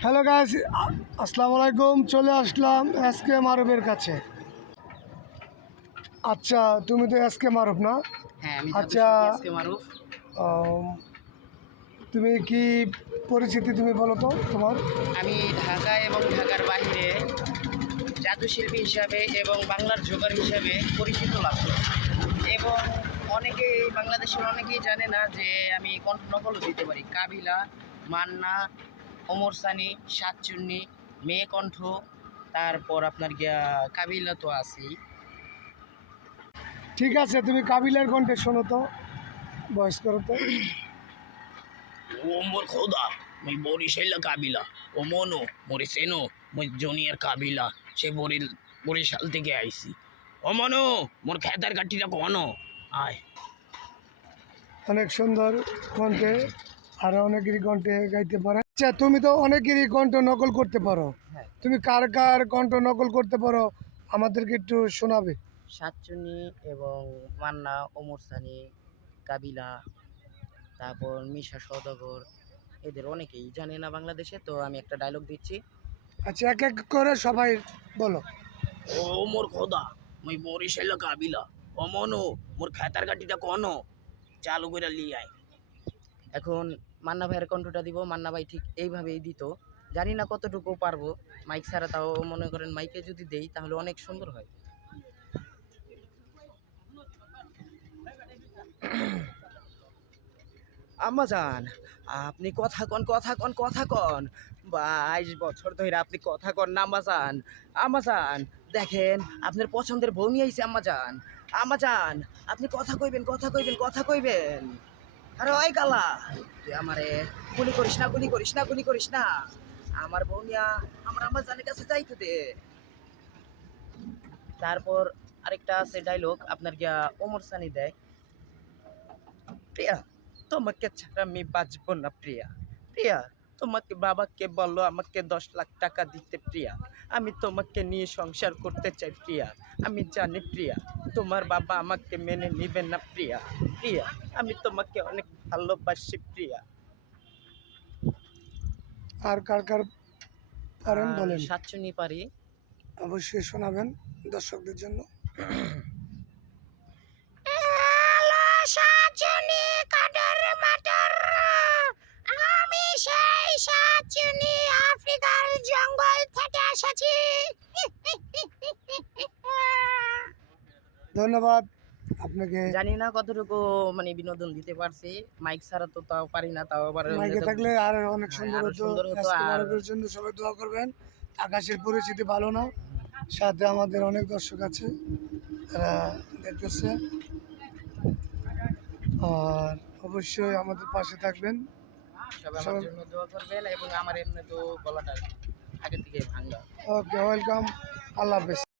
Hello guys, আসসালামু আলাইকুম। চলে আসলাম এসকে মারুফের কাছে। আচ্ছা, তুমি তো এসকে মারুফ না? হ্যাঁ, আমি আচ্ছা, এসকে মারুফ। আম, তুমি কি পরিচিতি তুমি বলো তো তোমার? আমি ঢাকা এবং ঢাকার বাইরে জাদুশিল্পী হিসাবে এবং বাংলার জোগাড় হিসাবে পরিচিত লাভ করি। এবং অনেকেই বাংলাদেশের অনেকেই জানে না যে আমি কণ্ঠ নকলও দিতে পারি। কাবিলা, মান্না, ওমর সানি, সাতচুন্নি, মেয়ে কণ্ঠ, তারপর আপনার গিয়া কাবিলা তো আছেই। ঠিক আছে, তুমি কাবিলার কণ্ঠে শোনো তো, ভয়েস করো তো। ও মোর খোদা, মুই বরিশাইলা কাবিলা। ও মনো মোরে সেনো, মুই জুনিয়র কাবিলা। সে বরিশাল থেকে আইছি। ও মনো, মোর খেতার কাঠিটা কোনো আয়। অনেক সুন্দর কণ্ঠে, আর অনেকেরই কণ্ঠে গাইতে পারে। আচ্ছা, তুমি তো অনেকেরই কণ্ঠ নকল করতে পারো। হ্যাঁ, তুমি কার কার কণ্ঠ নকল করতে পারো আমাদেরকে একটু শোনাবে? সাতচুন্নি এবং মান্না, ওমর সানি, কাবিলা, তারপর মিশা সওদাগর, এদের অনেকেই জানে না বাংলাদেশে। তো আমি একটা ডায়লগ দিচ্ছি। আচ্ছা, এক এক করে সবাই বলো। ও মোর খোদা, মুই বরিশাইলা কাবিলা। ও মনো, মোর খেতার কাঠিটা কোনো চালু করে লিয়ায়। এখন মান্না ভাইয়ের কণ্ঠটা দিব। মান্না ভাই ঠিক এইভাবেই দিত। জানি না কতটুকু পারবো মাইক ছাড়া, তাও মনে করেন মাইকে যদি দেই তাহলে অনেক সুন্দর হয়। আম্মাজান, আপনি কথা কন, কথা কন, কথা কন। 22 বছর ধরে আপনি কথা কন না আম্মাজান। আম্মাজান, দেখেন আপনার পছন্দের বউ নিয়ে আইছে আম্মাজান। আম্মাজান, আপনি কথা কইবেন, কথা কইবেন, কথা কইবেন। আরে ওই কালা, তুই আমারে গুলি করিস না, গুলি করিস না, গুলি করিস না। আমার বউ নিয়া আমার আম্মাজানের কাছে যাইতে দে। তারপর আরেকটা আছে ডায়লগ আপনার গিয়া ওমর সানি দেয়। প্রিয়া, তোমাকে ছাড়া আমি বাঁচবো না প্রিয়া। প্রিয়া, তোমাকে বাবাকে বলো আমাকে 10 লাখ টাকা দিতে প্রিয়া। আমি তোমাকে নিয়ে সংসার করতে চাই প্রিয়া। আমি জানি প্রিয়া তোমার বাবা আমাকে মেনে নিবে না প্রিয়া। প্রিয়া, আমি তোমাকে অনেক ভালোবাসি প্রিয়া। আর কার কার পারেন আর বলেন, সাতচুনি পারি। অবশ্যই শোনাবেন দর্শকদের জন্য। সাতচুনি কাটার মাটার, আমি সেই সাতচুনি আফ্রিকার জঙ্গল থেকে এসেছি। ধন্যবাদ আপনাকে। জানি না কতটুকু মানে বিনোদন দিতে পারছি। মাইক ছাড়া তো তাও পারি না, তাও আবার মাইকে থাকলে আর অনেক সুন্দর আরো হতো। সুন্দর হতো। আজকে আর মারুফের জন্য সবাই দোয়া করবেন। আকাশের পরিচিতি ভালো না, সাথে আমাদের অনেক দর্শক আছে, তারা দেখতেছে। আর অবশ্যই আমাদের পাশে থাকবেন সবাই আমার সবাই। জন্য দোয়া করবেন। এবং আমার এমনি তো গলাটা আগে থেকে ভাঙা। ওকে, ওয়েলকাম। আল্লাহ হাফেজ।